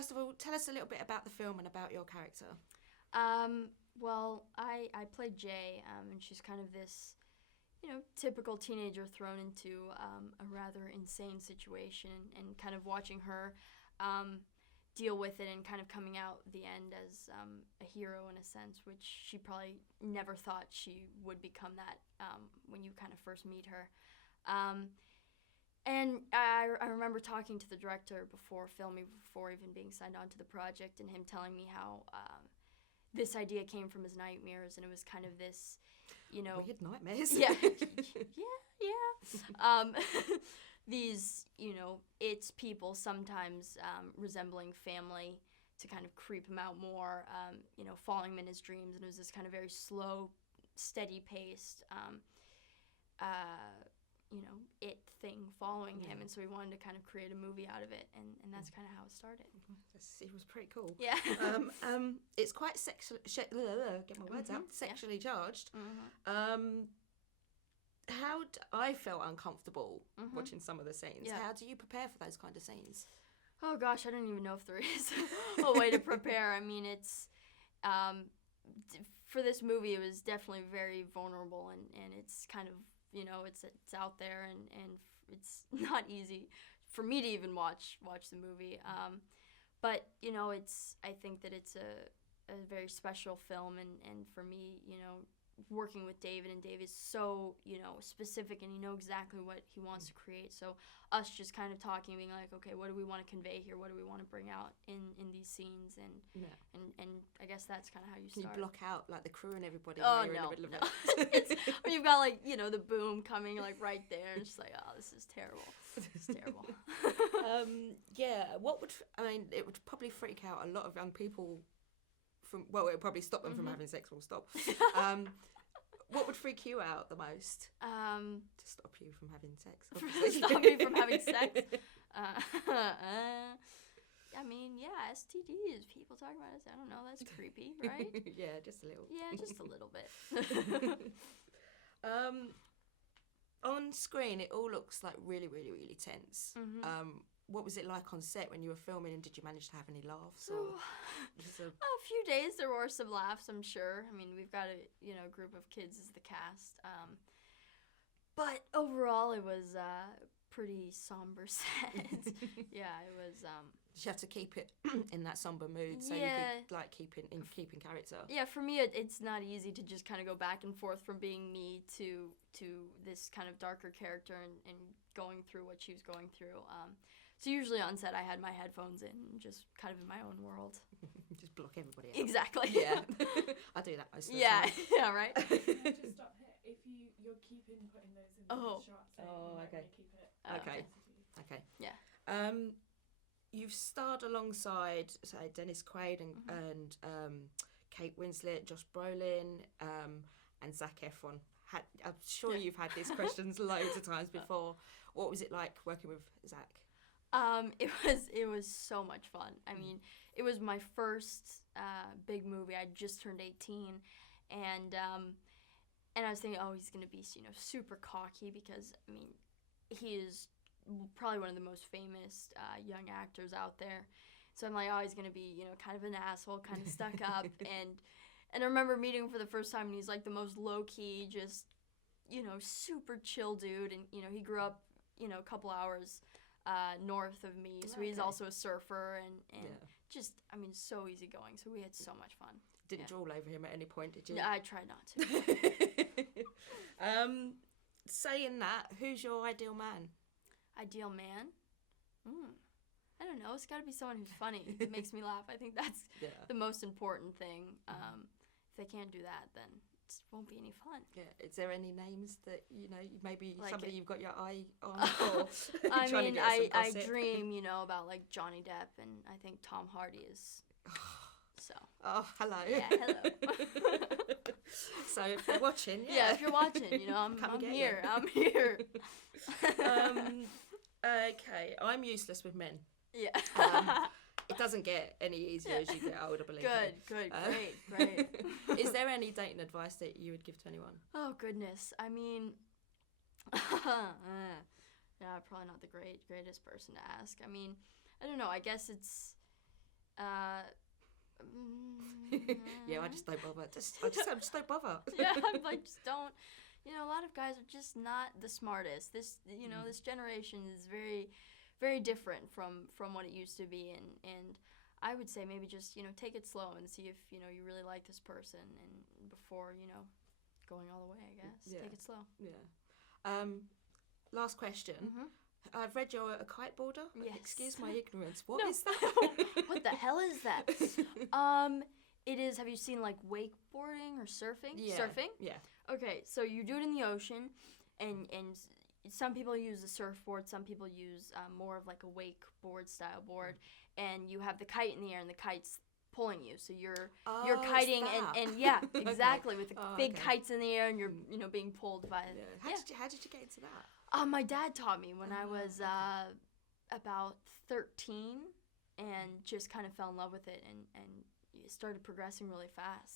first of all, tell us a little bit about the film and about your character. Well, I played Jay, and she's kind of this, typical teenager thrown into a rather insane situation, and kind of watching her deal with it and kind of coming out the end as a hero in a sense, which she probably never thought she would become that when you kind of first meet her. And I remember talking to the director before filming, before even being signed on to the project, and him telling me how this idea came from his nightmares, and it was kind of this, Weird nightmares. Yeah. These, it's people sometimes resembling family to kind of creep him out more, following him in his dreams, and it was this kind of very slow, steady-paced, it thing following him, and so we wanted to kind of create a movie out of it, and that's kind of how it started. It was pretty cool. Yeah. It's quite get my words out. Sexually charged. I felt uncomfortable watching some of the scenes. Yeah. How do you prepare for those kind of scenes? Oh gosh, I don't even know if there is a way to prepare. I mean, it's for this movie, it was definitely very vulnerable, and it's kind of, it's out there, and it's not easy for me to even watch the movie. But I think that it's a very special film, and for me, working with David, and David's so, specific, and exactly what he wants to create. So us just kind of talking, being like, okay, what do we want to convey here? What do we want to bring out in these scenes? And I guess that's kind of how you start. Can you block out like the crew and everybody Oh, while you're in the middle of it? It's, when you've got like, the boom coming like right there, and it's just like, oh, this is terrible. It's terrible. It would probably freak out a lot of young people it would probably stop them from having sex, full stop. What would freak you out the most? To stop you from having sex, obviously. Stop me from having sex? STDs, people talking about it, I don't know, that's creepy, right? Yeah, just a little. Yeah, just a little bit. On screen, it all looks like really, really, really tense. What was it like on set when you were filming, and did you manage to have any laughs? Or a few days there were some laughs, I'm sure. I mean, we've got a group of kids as the cast. But overall, it was pretty somber set. Yeah, it was. Did you have to keep it in that somber mood so you could like keep in character? Yeah, for me, it's not easy to just kind of go back and forth from being me to this kind of darker character and going through what she was going through. So usually on set, I had my headphones in, just kind of in my own world. Just block everybody out. Exactly. Yeah. I do that most of the time. Yeah, right? Just stop here. If you're keeping putting those in the shots, so you might okay. want to keep it. Okay. Yeah. You've starred alongside, say, Dennis Quaid and Kate Winslet, Josh Brolin, and Zac Efron. I'm sure you've had these questions loads of times before. What was it like working with Zac? It was so much fun. I mean, it was my first big movie. I just turned 18, and I was thinking, oh, he's gonna be super cocky, because I mean, he is probably one of the most famous young actors out there. So I'm like, oh, he's gonna be kind of an asshole, kind of stuck up, and I remember meeting him for the first time, and he's like the most low key, just super chill dude, and he grew up a couple hours north of me, so he's also a surfer, and just, I mean, so easygoing. So we had so much fun. Didn't drool over him at any point, did you? No, I tried not to. Saying that, who's your ideal man? Ideal man? I don't know. It's got to be someone who's funny, that makes me laugh. I think that's the most important thing. If they can't do that, then it won't be any fun. Yeah. Is there any names that maybe like somebody you've got your eye on? Or I mean, I dream, about like Johnny Depp, and I think Tom Hardy is. So. Oh, hello. Yeah, hello. So if you're watching, if you're watching, I'm here. I'm here. Okay, I'm useless with men. Yeah. It doesn't get any easier as you get older, believe me. Good, great. Is there any dating advice that you would give to anyone? Oh, goodness. I mean, probably not the greatest person to ask. I mean, I don't know. I guess it's Yeah, I just don't bother. I just don't bother. Yeah, I'm like, just don't. You know, a lot of guys are just not the smartest. This, this generation is very, very different from what it used to be, and I would say maybe just, take it slow and see if, you really like this person, and before, going all the way, I guess. Yeah. Take it slow. Yeah. Last question. Mm-hmm. I've read you're a kiteboarder. Yes. Excuse my ignorance. What No. is that? What the hell is that? It is, have you seen like wakeboarding or surfing? Yeah. Surfing? Yeah. Okay, so you do it in the ocean, and some people use a surfboard, some people use more of like a wakeboard style board, and you have the kite in the air and the kite's pulling you, so you're kiting and yeah, exactly, with the big kites in the air, and you're being pulled by. Yeah. How did you get into that? My dad taught me when I was about 13, and just kind of fell in love with it, and it started progressing really fast.